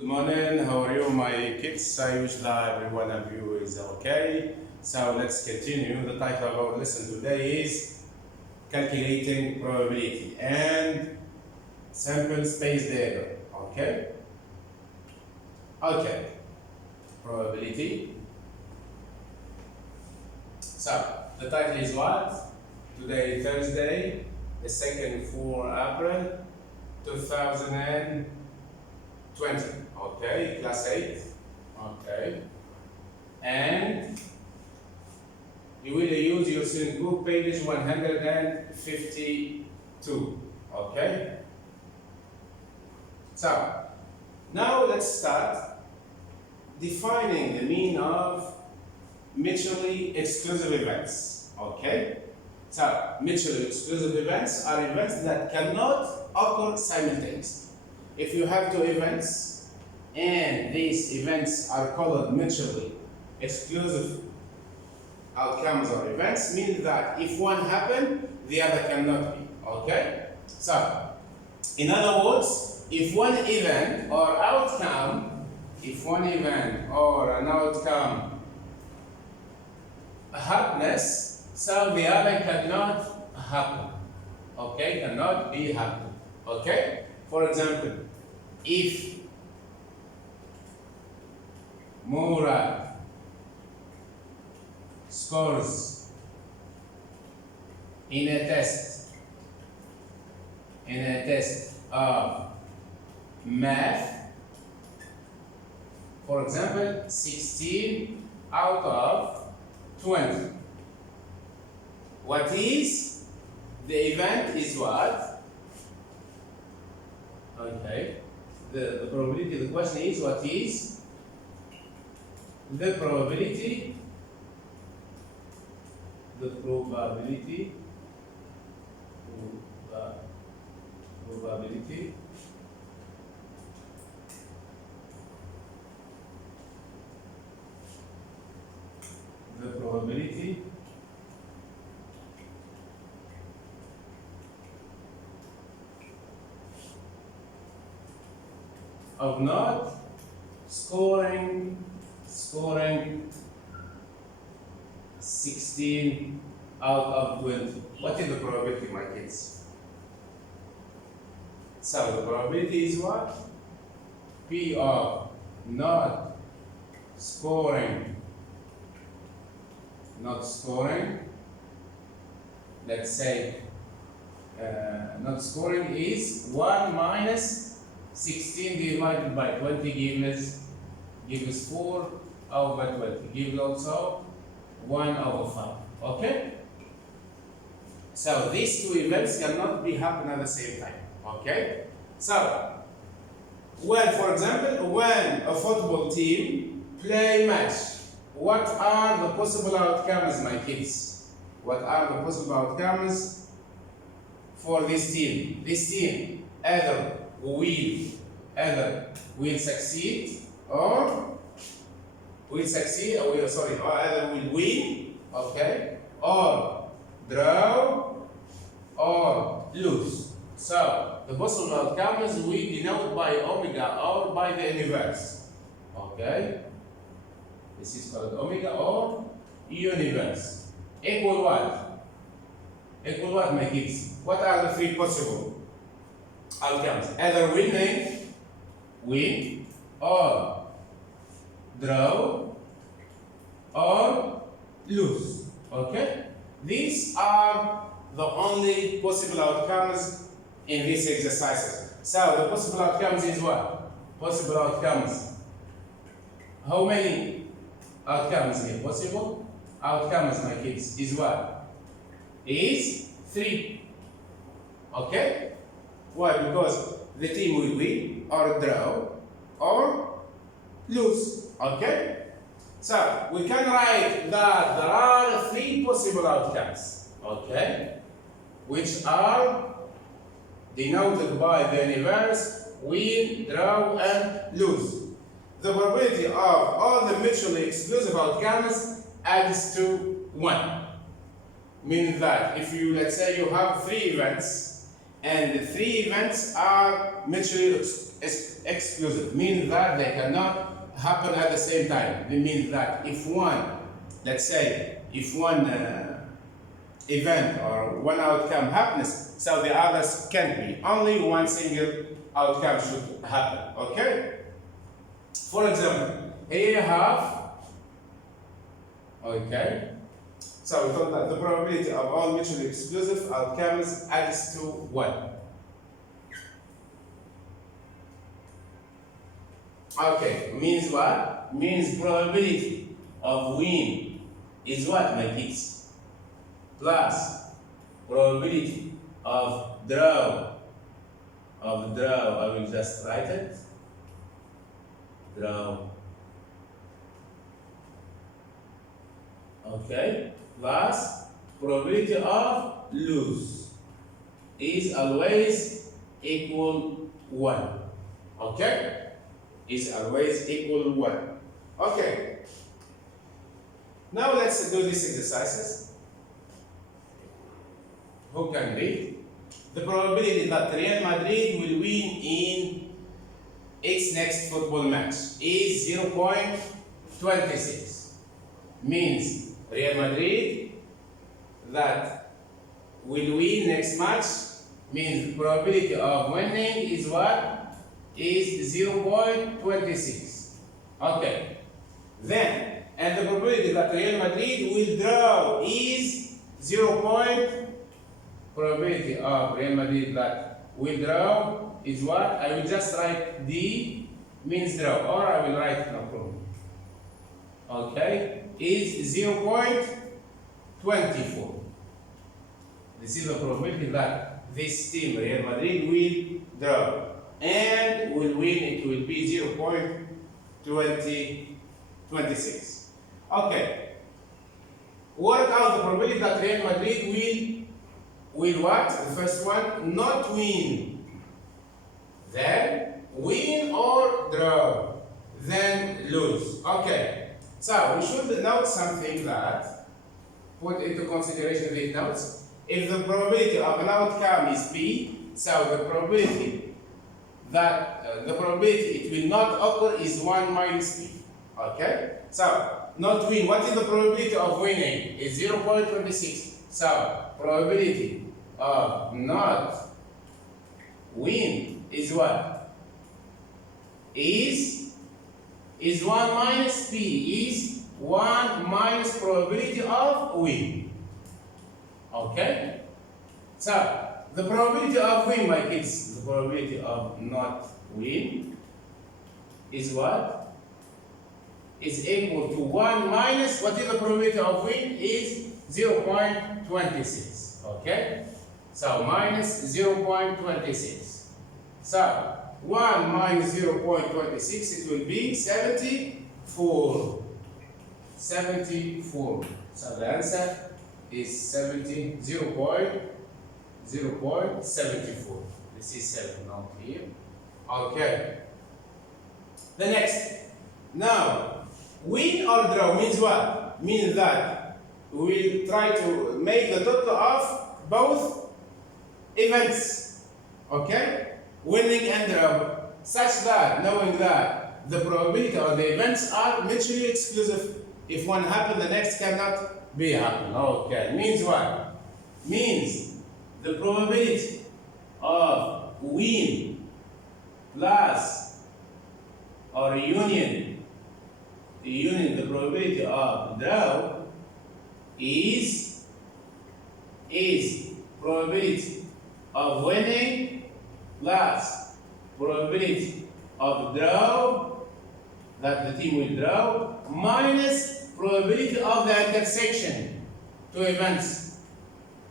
Good morning, how are you, my kids? I wish that every one of you is okay. So let's continue. The title of our lesson today is Calculating Probability and Sample Space Data. Okay? Okay. Probability. So the title is what? Today, Thursday, the 2nd for April 2020. Okay, class 8. Okay. And you will use your student group page 152. Okay. So now let's start defining the meaning of mutually exclusive events. Okay. So mutually exclusive events are events that cannot occur simultaneously. If you have two events and these events are called mutually exclusive outcomes or events, means that if one happens, the other cannot be. Okay? So, in other words, if one event or outcome, happens, so the other cannot happen. Okay? Cannot be happen. Okay? For example, if Murad scores in a test of math, for example, 16 out of 20. What is the event is what? Okay. The probability, the question is what is the probability of not scoring 16 out of 20. What is the probability, my kids? So the probability is what? P of not scoring, let's say not scoring is 1 minus 16 divided by 20 gives 4 over 20, gives also 1 over 5. Okay? So these two events cannot be happen at the same time. Okay? So, for example, when a football team play match, what are the possible outcomes, my kids? What are the possible outcomes for this team? This team either will succeed or either will win, okay, or draw or lose. So the possible outcomes we denote by omega or by the universe. Okay? This is called omega or universe. Equal what? Equal what, my kids? What are the three possible outcomes? Either win, or draw, or lose. Okay? These are the only possible outcomes in these exercises. So the possible outcomes is what? Possible outcomes. How many outcomes here? Possible outcomes, my kids, is what? Is 3. Okay? Why? Because the team will win or draw or lose. Okay? So we can write that there are 3 possible outcomes. Okay? Which are denoted by the universe: win, draw, and lose. The probability of all the mutually exclusive outcomes adds to 1. Meaning that if you, let's say you have 3 events and the three events are mutually exclusive, meaning that they cannot happen at the same time. It means that if one, let's say, if one event or one outcome happens, so the others can't be. Only one single outcome should happen. Okay? For example, here you have, okay, so we thought that the probability of all mutually exclusive outcomes adds to 1. Okay, means what? Means probability of win is what, my kids? Plus probability of draw. I will just write it. Draw. Okay, plus probability of lose is always equal 1. Okay, is always equal 1. Okay, now let's do these exercises. Who can read? The probability that Real Madrid will win in its next football match is 0.26. Means Real Madrid that will win next match means the probability of winning is what? Is 0.26. Okay. Then, and the probability that Real Madrid will draw is 0. Probability of Real Madrid that will draw is what? I will just write D means draw, or I will write no problem. Okay, is 0.24. This is the probability that this team, Real Madrid, will draw and will win. It will be 0.26. Okay. Work out the probability that Real Madrid will what? The first one, not win. Then win or draw. Then lose. Okay. So we should note something that put into consideration these notes. If the probability of an outcome is P, so the probability that it will not occur is 1 minus P. Okay? So not win. What is the probability of winning? Is 0.26. So probability of not win is what? Is 1 minus P, is 1 minus probability of win. Okay? So, the probability of win, my kids, the probability of not win is what? Is equal to 1 minus, what is the probability of win? Is 0.26. Okay? So, minus 0.26. So, 1 minus 0.26, it will be 74. 74. So the answer is 0.74. This is 7 now here. Okay. The next. Now, win or draw means what? Means that we will try to make the total of both events. Okay? Winning and draw, such that, knowing that the probability of the events are mutually exclusive. If one happens, the next cannot be happen. Okay, means what? Means the probability of win plus or union, the probability of draw is probability of winning plus probability of draw, that the team will draw, minus probability of the intersection, two events,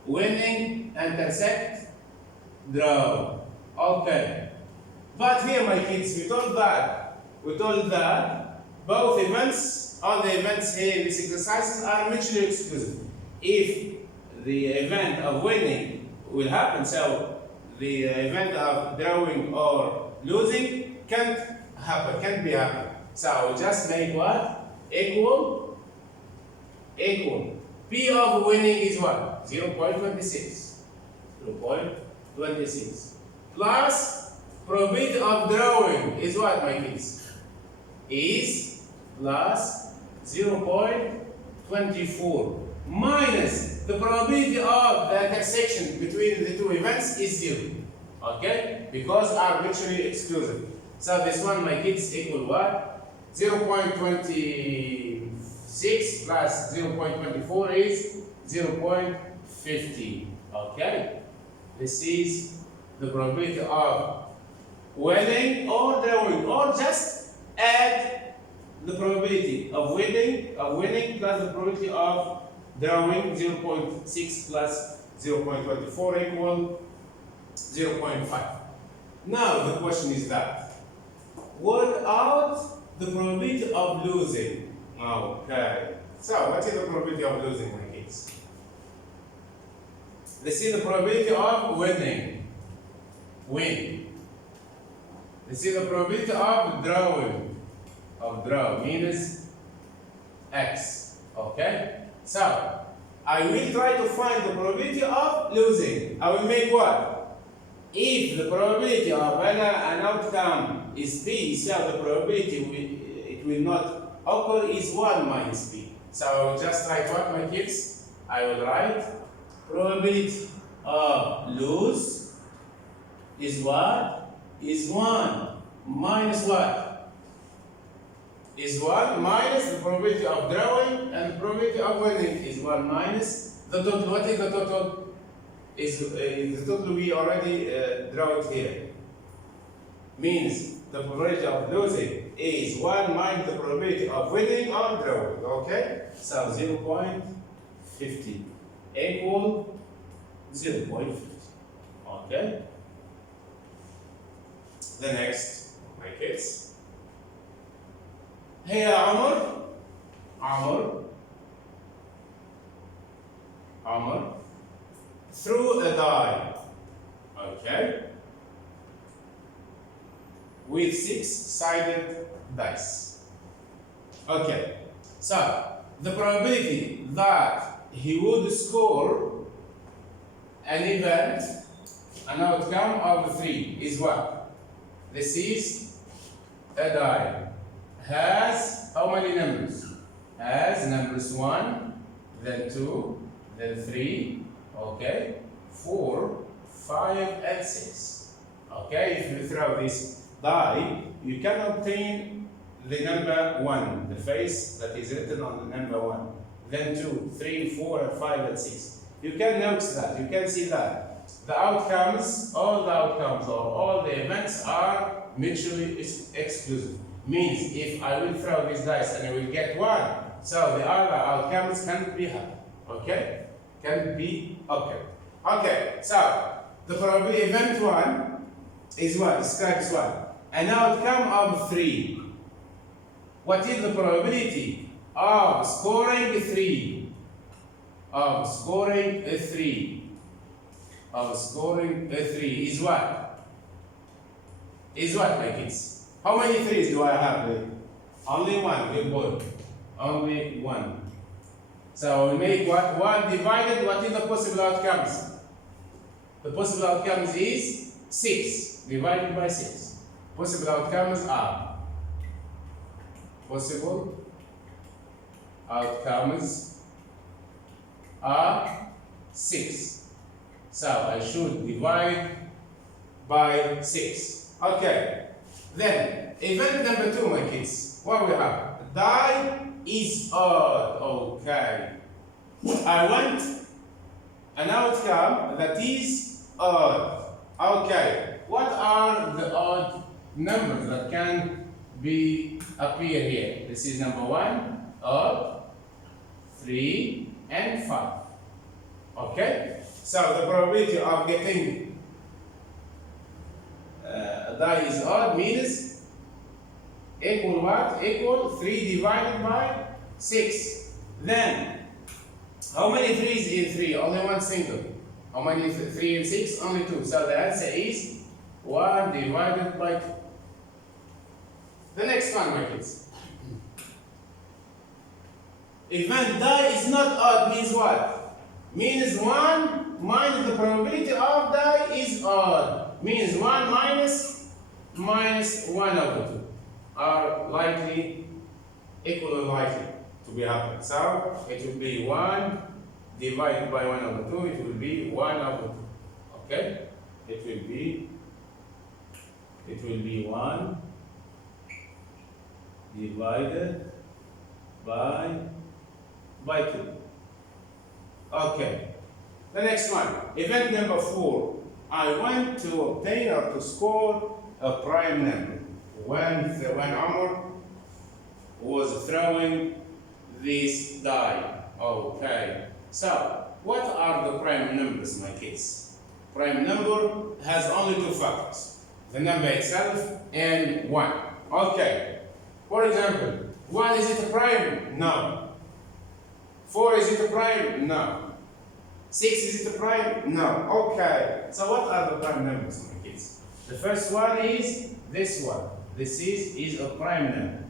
winning, intersect, draw. Okay. But here, my kids, we told that both events, all the events here in these exercises are mutually exclusive. If the event of winning will happen, so the event of drawing or losing can't be happen. So we just make what? Equal. P of winning is what? 0.26. 26. Plus probability of drawing is what, my kids? Is plus 0.24 minus the probability of the intersection between the two events is 0. Okay? Because are mutually exclusive. So this one, my kids, equal what? 0.26 plus 0.24 is 0.50. Okay? This is the probability of winning or drawing, or just add the probability of winning plus the probability of drawing. 0.6 plus 0.24 equal 0.5. Now the question is that, what out the probability of losing? Okay. So what is the probability of losing, my kids? Let's see the probability of winning. Win. Let's see the probability of drawing. Draw means X. Okay? So I will try to find the probability of losing. I will make what? If the probability of an outcome is P, so the probability it will not occur is 1 minus P. So I will just write what, my kids? I will write probability of lose is what? Is 1 minus what? Is 1 minus the probability of drawing, and the probability of winning is 1 minus the total. What is the total? Is the total we already draw it here. Means the probability of losing is 1 minus the probability of winning or drawing. Okay? So 0.50 equal 0.50. Okay? The next, my kids. Here Amr threw a die, okay, with 6-sided dice. Okay, so the probability that he would score an event, an outcome of 3 is what? This is a die. Has how many numbers? Has numbers 1, then 2, then 3, okay, 4, 5, and 6. Okay, if you throw this die, you can obtain the number 1, the face that is written on the number 1, then 2, 3, 4, 5, and 6. You can notice that, you can see that the outcomes, all the outcomes or all the events are mutually exclusive. Means if I will throw this dice and I will get 1, so the other outcomes can be happy. Okay? Can be okay. Okay, so the probability event 1 is what? Describes what? An outcome of 3. What is the probability of scoring 3? Of scoring a 3. Of scoring a 3 is what? Is what, my kids? How many 3s do I have here? Only 1, good boy. Only 1. So we make what? 1 divided, what is the possible outcomes? The possible outcomes is 6 divided by 6. Possible outcomes are 6. So I should divide by 6. Okay. Then, event number 2, my kids. What we have? Die is odd. Okay. I want an outcome that is odd. Okay. What are the odd numbers that can appear here? This is number 1, odd, 3, and 5. Okay. So the probability of getting die is odd means equal what? Equal 3 divided by 6. Then, how many 3s in 3? Only 1 single. How many 3 in 6? Only 2. So the answer is 1 divided by 2. The next one, my kids. Event die is not odd means what? Means 1 minus the probability of die is odd. Means 1 minus 1 over 2 are likely, equal or likely to be happening. So it will be 1 divided by 1 over 2, it will be 1 over 2. Okay? It will be 1 divided by 2. Okay. The next one, event number 4. I want to obtain or to score a prime number. When Omar was throwing this die. Okay. So, what are the prime numbers, my kids? Prime number has only 2 factors. The number itself and 1. Okay. For example, 1, is it a prime? No. 4, is it a prime? No. 6, is it a prime? No. Okay. So what are the prime numbers, my kids? The first one is this one. This is a prime number.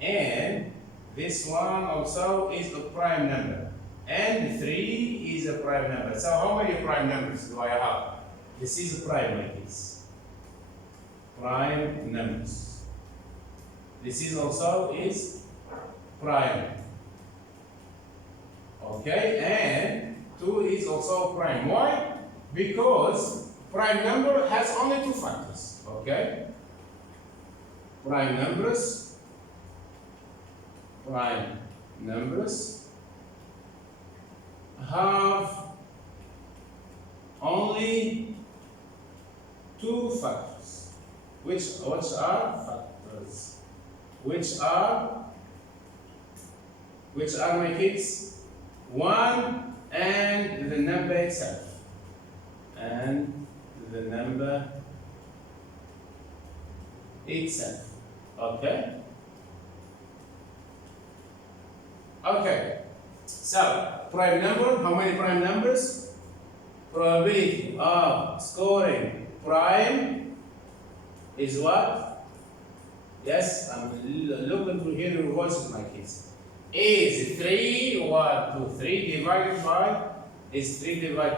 And this one also is a prime number. And 3 is a prime number. So how many prime numbers do I have? This is a prime, my kids. Prime numbers. This is also is prime. Okay, and 2 is also prime. Why? Because prime number has only 2 factors. Okay? Prime numbers have only 2 factors. Which are factors? Which are my kids? 1 and the number itself. And the number itself. Okay? Okay. So, prime number, how many prime numbers? Probability of scoring prime is what? Yes, I'm looking to hear your voices, my kids. Is 3, 1, 2, 3 divided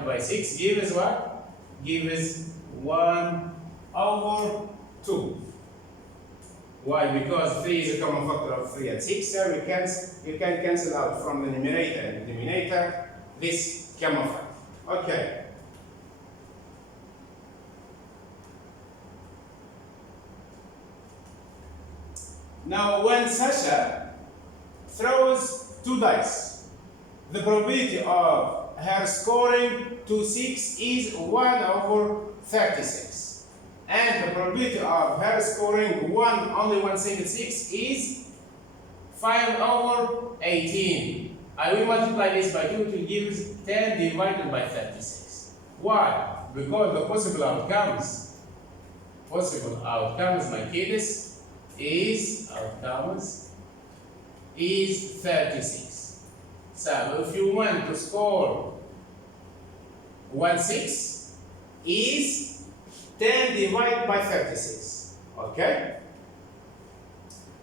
by 6 gives what? Gives 1 over 2. Why? Because 3 is a common factor of 3 and 6, so you can cancel out from the numerator and denominator this common factor. Okay. Now, when Sasha throws 2 dice, the probability of her scoring 6 is 1 over 36. And the probability of her scoring only one single 6 is 5 over 18. I will multiply this by 2 to give 10 divided by 36. Why? Because the possible outcomes, my kids, is 36. So if you want to score 6 is 10 divided by 36. Okay?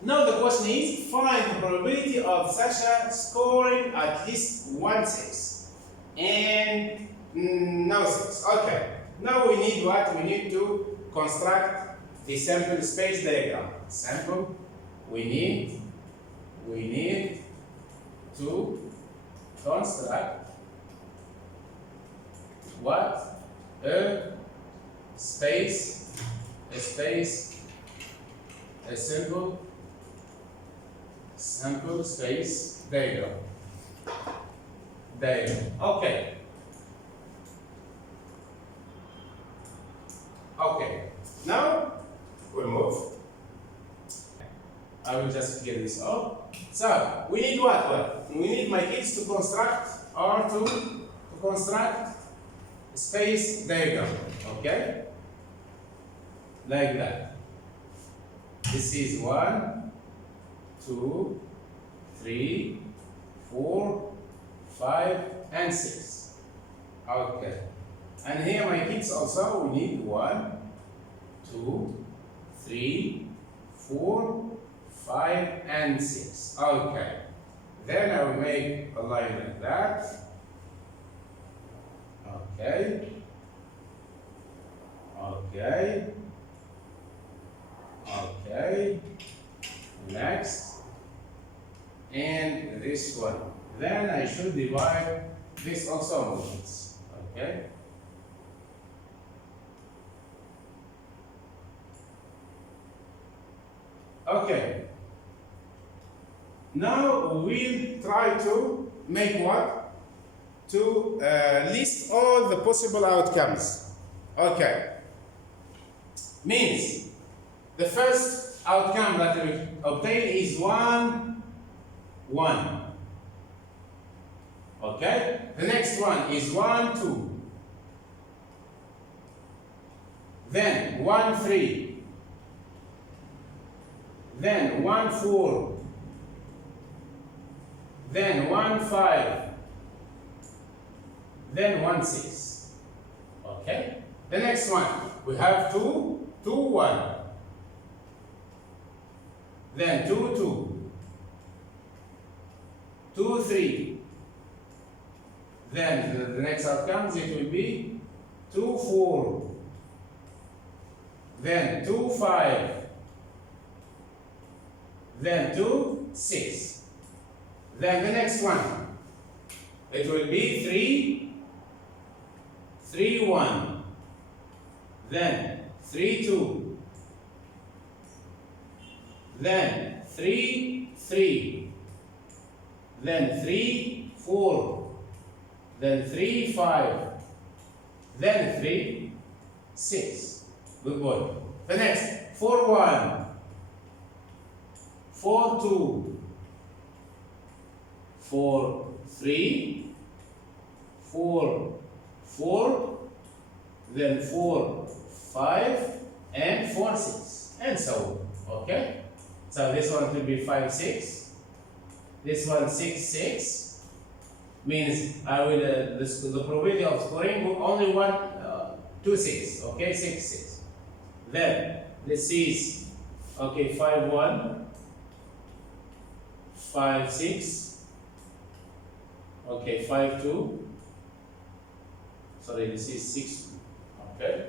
Now the question is, find the probability of Sasha scoring at least 6. And no 6. Okay. Now we need what? We need to construct the sample space diagram. Sample, we need to construct what? A sample space diagram. Okay. Okay. Now we'll move. I will just get this up. So we need what? We need my kids to construct a space diagram. Okay? Like that. This is 1, 2, 3, 4, 5, and 6. Okay. And here my kids also, we need 1, 2, 3, 4, 5, and 6. Okay. Then I will make a line like that. Okay. Okay. Okay. Next. And this one. Then I should divide this also among this. Okay. Okay. Now we'll try to make what? To list all the possible outcomes. Okay. Means the first outcome that we obtain is 1, 1. Okay? The next one is 1, 2. Then 1, 3. Then 1, 4. Then 1, 5. Then 1, 6. Okay? The next one, we have 2, 2, 1. Then 2, 2. 2, 3. Then the next outcomes, it will be 2, 4. Then 2, 5. Then 2, 6. Then the next one, it will be 3, 3, 1. Then 3, 2. Then 3, 3. Then 3, 4. Then 3, 5. Then 3, 6. Good boy. The next, 4, 1. 4, 2. 4, 3. 4, 4. Then 4, 5. And 4, 6. And so on. Okay? So this one will be 5, 6. This one 6, 6. Means I will the probability of scoring only 1, 2, 6. Okay, 6, 6. Then this is okay 5, 1. 5, 6. Okay, 5, 2. Sorry, this is 6. Okay.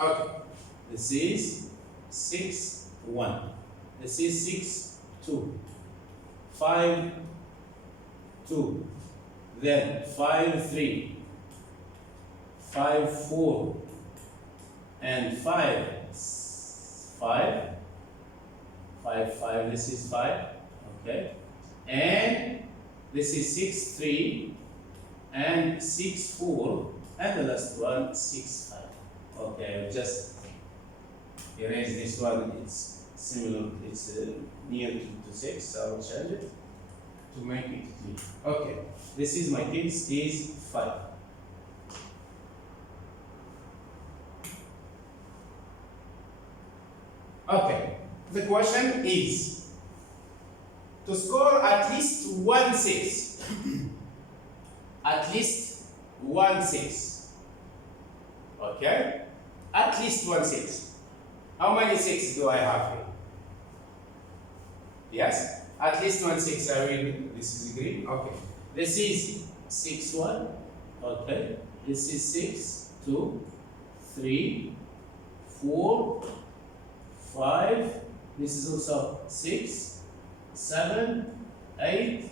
Okay. This is 6, 1. This is 6, 2. 5, 2. Then 5, 3. 5, 4. And 5, 5. 5, 5. This is 5. Okay. And this is 6, 3. And 6, 4. And the last one, 6, 5. Okay, I'll just erase this one. It's similar, it's near to 6, so I'll change it to make it clear. Okay, this is my case is 5. Okay, the question is to score at least 1 6. At least 1 6. Okay? At least 1 6. How many 6 do I have here? Yes? At least 1 6. I will. This is green. Okay. This is 6 1. Okay. This is 6 2 3 4 5. This is also 6 7 8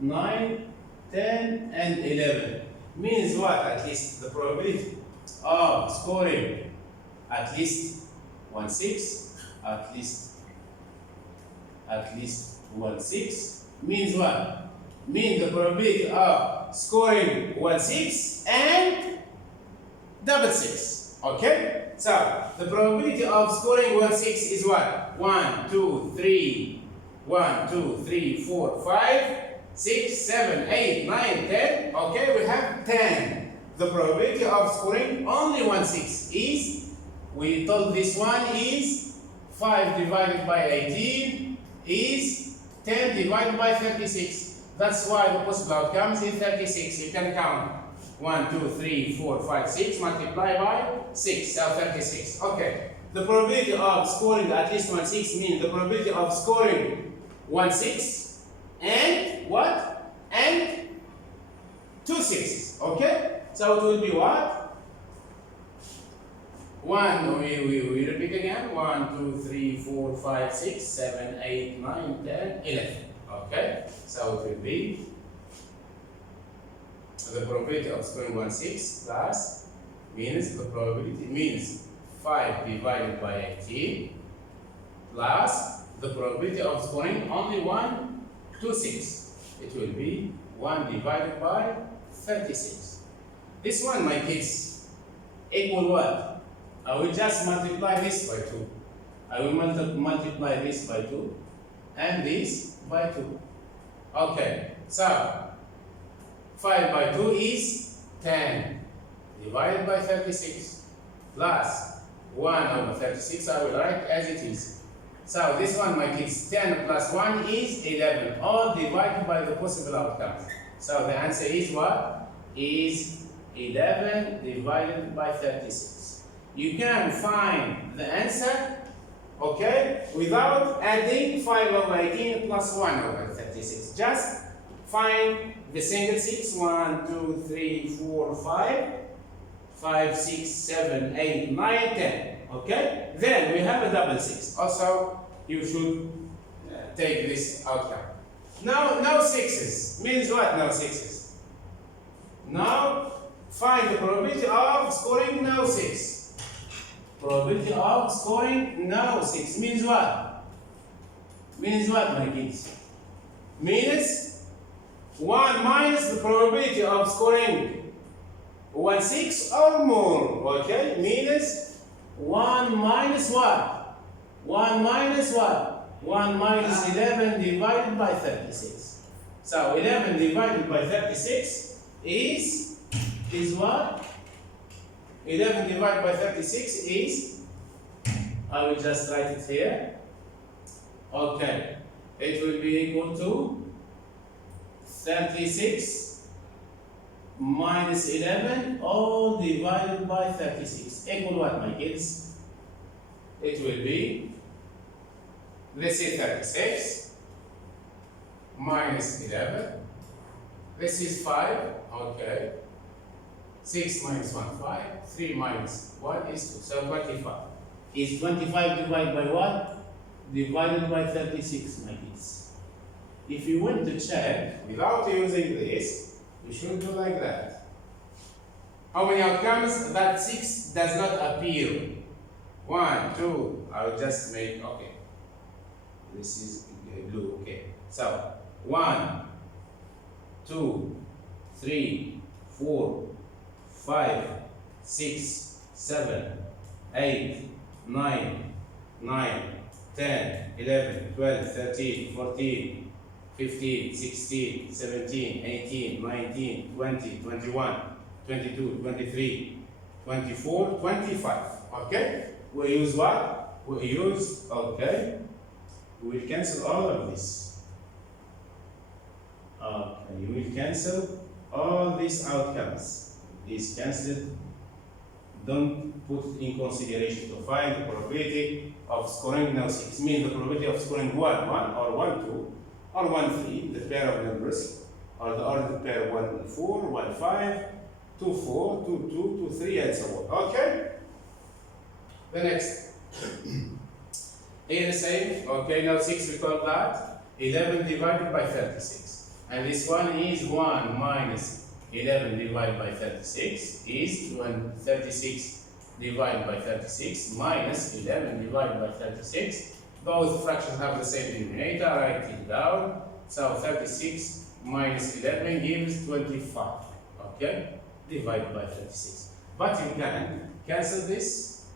9 10 and 11. Means what? At least the probability of scoring at least 1 6, at least 1 6 means what? Means the probability of scoring 1 6 and double 6. Okay? So the probability of scoring 1 6 is what? 1 2 3 1 2 3 4 5 6 7 8 9 10. Okay, we have 10. The probability of scoring only 1 6 is, we told this one is 5 divided by 18 is 10 divided by 36. That's why the possible outcomes is 36. You can count 1, 2, 3, 4, 5, 6 multiply by 6, so 36. Okay, The probability of scoring at least 1 6 means the probability of scoring 1 6 and what? And 2 6s. Okay? So it will be what? 1, we repeat again. 1, 2, 3, 4, 5, 6, 7, 8, 9, 10, 11. Okay? So it will be the probability of scoring 1 6 plus means the probability means 5 divided by 18 plus the probability of scoring only 1 2 6. It will be 1 divided by 36. This one, my kids, equal what? I will just multiply this by 2. I will multiply this by 2 and this by 2. Okay, so 5 by 2 is 10 divided by 36 plus 1 over 36. I will write as it is. So this one, my kids, 10 plus 1 is 11, all divided by the possible outcomes. So the answer is what? Is 11 divided by 36. You can find the answer, okay, without adding 5 over 18 plus 1 over 36. Just find the single 6, 1, 2, 3, 4, 5, 5, 6, 7, 8, 9, 10. Okay? Then we have a double 6. Also, you should take this outcome. Now, no 6s. Means what, no 6s? Now, find the probability of scoring no 6. Probability of scoring no 6. Means what? Means what, my kids? Means 1 minus the probability of scoring 1 6 or more. Okay? Means 1 minus what? 1 minus what? 1 minus 11 divided by 36. So 11 divided by 36 is what? 11 divided by 36 is, I will just write it here. Okay. It will be equal to 36 minus 11 all divided by 36. Equal what, my kids? It will be, this is 36 minus 11. This is 5. Okay. 6 minus 1, 5. 3 minus 1 is 2. So 25. Is 25 divided by what? Divided by 36, my kids. If you want to check without using this, you should do like that. How many outcomes? That 6 does not appear. 1, 2. I'll just make, okay. This is blue, okay. So 1, 2, 3, 4, 5, 6, 7, 8, 9, 10, 11, 12, 13, 14, 15, 16, 17, 18, 19, 20, 21, 22, 23, 24, 25. Okay? We use what? We use, okay. We will cancel all of this. Okay, you will cancel all these outcomes. These cancelled. Don't put in consideration to find the probability of scoring no 6. Means the probability of scoring 1, 1, or 1, 2, or 1, 3, the pair of numbers, or the ordered pair 1, 4, 1, 5, 2, 4, 2, 2, 2, 3, and so on. Okay? The next. Here the same. Okay, now 6 we call that 11 divided by 36. And this one is 1 minus 11 divided by 36 is 36 divided by 36 minus 11 divided by 36. Both fractions have the same denominator. Write it down. So 36 minus 11 gives 25. Okay? Divided by 36. But you can cancel this.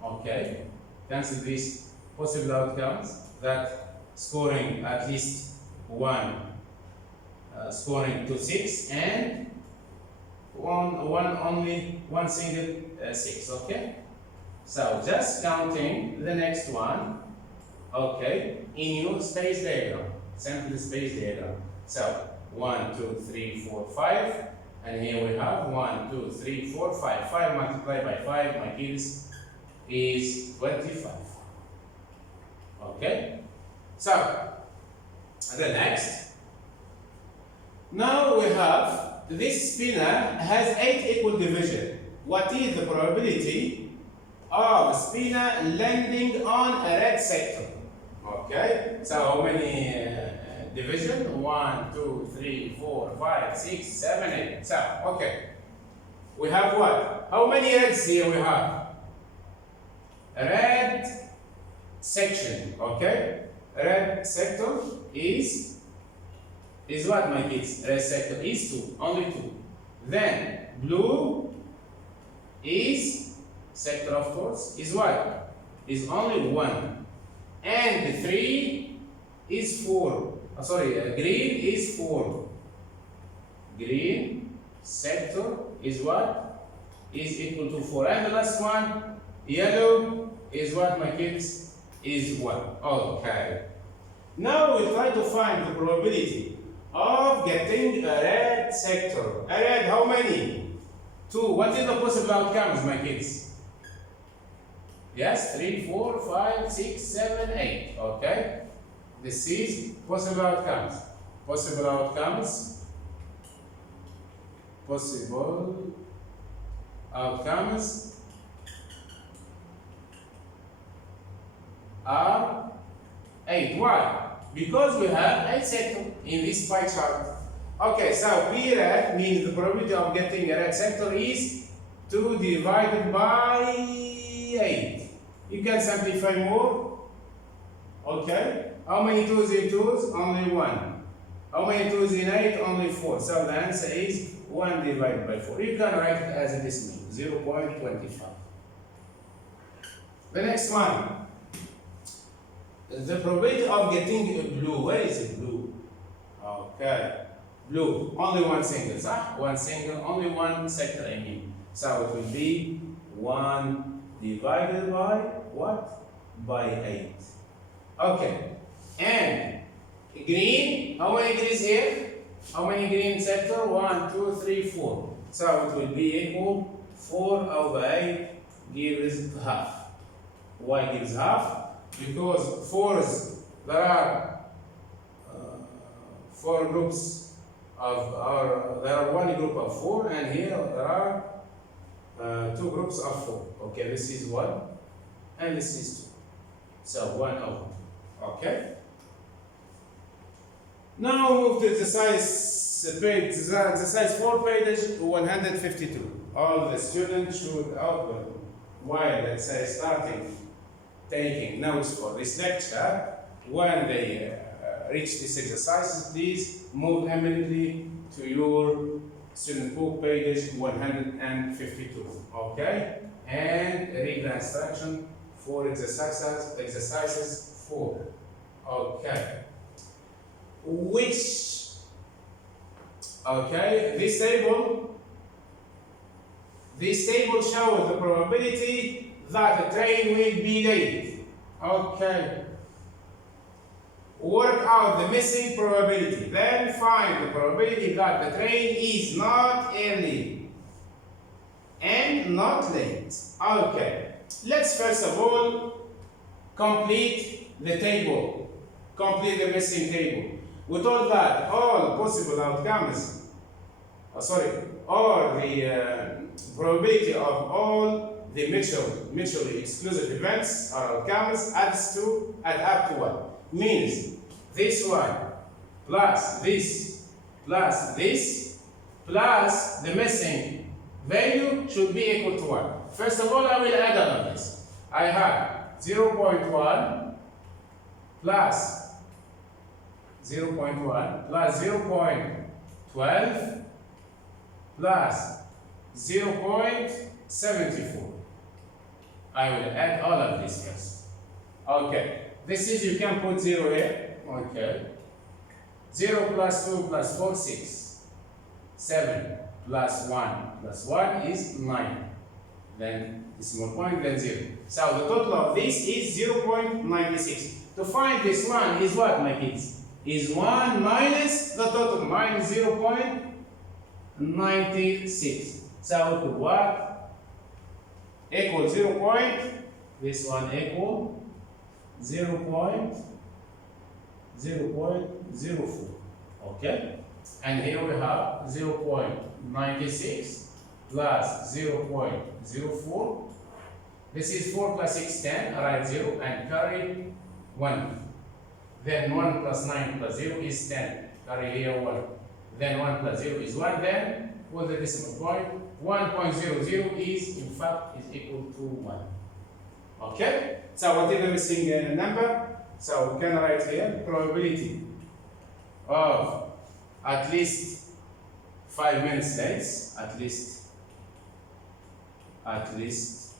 Okay? Cancel these possible outcomes that scoring at least 1, scoring 2 6, and only one single 6. Okay? So just counting the next one. Okay, in your space diagram, sample space diagram. So 1, 2, 3, 4, 5, and here we have 1, 2, 3, 4, 5. 5 multiplied by 5, my kids, is 25. Okay? So, the next. Now we have this spinner has 8 equal divisions. What is the probability of spinner landing on a red sector? Okay, so how many divisions? 1, 2, 3, 4, 5, 6, 7, 8. So, okay. We have what? How many reds here we have? A red section, okay? A red sector is what, my kids? Red sector is 2, only 2. Then blue is sector, of course, is what? Is only 1. And 3 is 4. Green is 4. Green sector is what? Is equal to 4. And the last one, yellow, is what, my kids? Is 1. Okay. Now we try to find the probability of getting a red sector. A red, how many? 2. What is the possible outcomes, my kids? Yes, 3, 4, 5, 6, 7, 8. Okay. This is possible outcomes. Possible outcomes. Possible outcomes are 8. Why? Because we have 8 sectors in this pie chart. Okay, so P red means the probability of getting a red sector is 2 divided by 8. You can simplify more. Okay. How many 2s in 2s? Only 1. How many 2s in 8? Only 4. So the answer is 1 divided by 4. You can write it as a decimal, 0.25. The next one. The probability of getting a blue. Where is it? Blue. Okay. Blue. Only one single. One single. Only one sector, I mean. So it will be 1 divided by what? By 8. Okay. And green. How many greens here? How many green sector? 1, 2, 3, 4. So it will be equal 4 over 8 gives half. Why gives half? Because there are 4 groups of, there are 1 group of 4, and here there are 2 groups of 4. Okay, this is 1 and this is 2. So 1 over 2. Okay. Now move to the size page, the size 4 page 152. All the students should open while let's say starting taking notes for this lecture. When they reach this exercise, please move immediately to your student book page 152. Okay? And read the instruction for exercises 4. Okay. This table shows the probability that the train will be late. Okay. Work out the missing probability. Then find the probability that the train is not early and not late. Okay. Let's first of all complete the table. Complete the missing table. We told that all possible outcomes, or the probability of all the mutually exclusive events or outcomes add up to what? Means this one plus this plus this plus the missing value should be equal to 1. First of all, I will add all of this. I have 0.1 plus 0.1 plus 0.12 plus 0.74. I will add all of this first. Okay. This is, you can put 0 here. Okay. 0 plus 2 plus 4, 6. 7 plus 1 is 9. Then decimal point, then 0. So the total of this is 0.96. To find this one is what, my kids? Is 1 minus the total, minus 0.96. So it would what? Equal 0.96. This one equal 0.04. Okay? And here we have 0.96 plus 0.04. This is 4 plus 6, 10. Write 0 and carry 1. Then 1 plus 9 plus 0 is 10. Carry here 1. Then 1 plus 0 is 1. Then with the decimal point, 1.00 is in fact is equal to 1. Okay? So what is the missing number? So we can write here probability of at least 5 minutes late. At least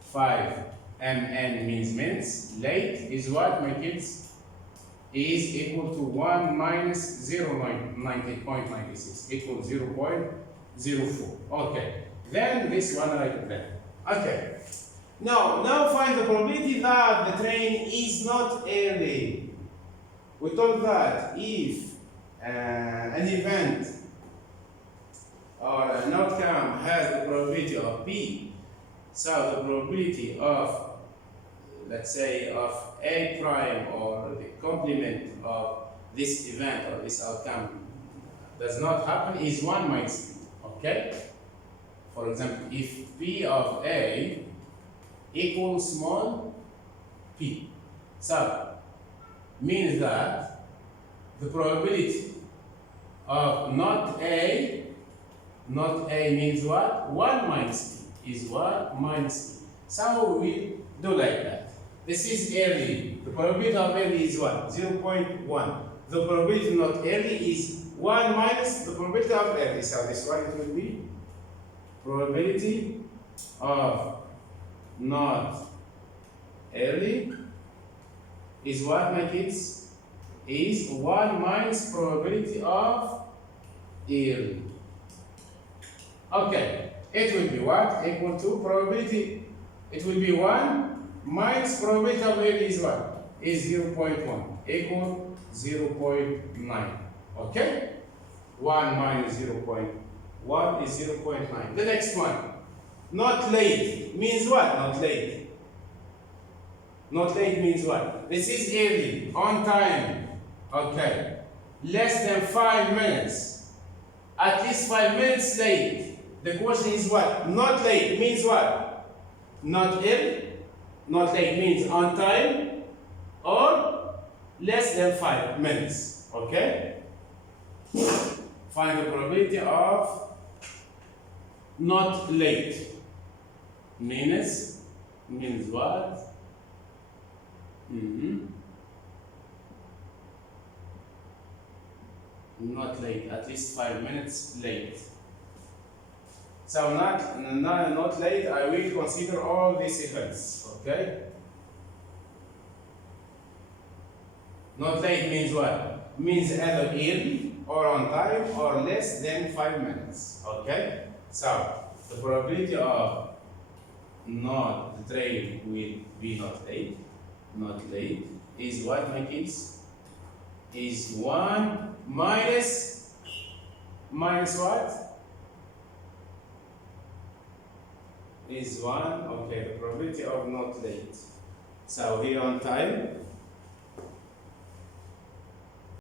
5 mn means minutes. Late is what, my kids? Is equal to 1 minus 0.90.96 equals 0.04. Okay. Then this one right there. Okay. Now find the probability that the train is not early. We told that if an event or an outcome has the probability of P, so the probability of, let's say, of A prime or the complement of this event or this outcome does not happen is 1 minus P. Okay? For example, if P of A equals small p, so means that the probability of not A means what? 1 minus P is what? Minus P. So we do like that. This is early. The probability of early is what? 0.1. The probability of not early is 1 minus the probability of early. So this one it will be probability of not early is what, my kids? Is 1 minus probability of early. Okay, it will be what? Equal to probability. It will be 1 minus probability of early is what? Is 0.1 equal 0.9. Okay? 1 minus 0.1 is 0.9. The next one. Not late means what? Not late. Not late means what? This is early, on time. Okay. Less than 5 minutes. At least 5 minutes late. The question is what? Not late means what? Not early. Not late means on time or less than 5 minutes. Okay? Find the probability of not late. Means what? Not late, at least 5 minutes late. So not late, I will consider all these events, okay? Not late means what? Means either early or on time or less than 5 minutes, okay? So the probability of not the train will be not late is what, my kids? Is 1 minus what? Is 1, okay, the probability of not late. So here on time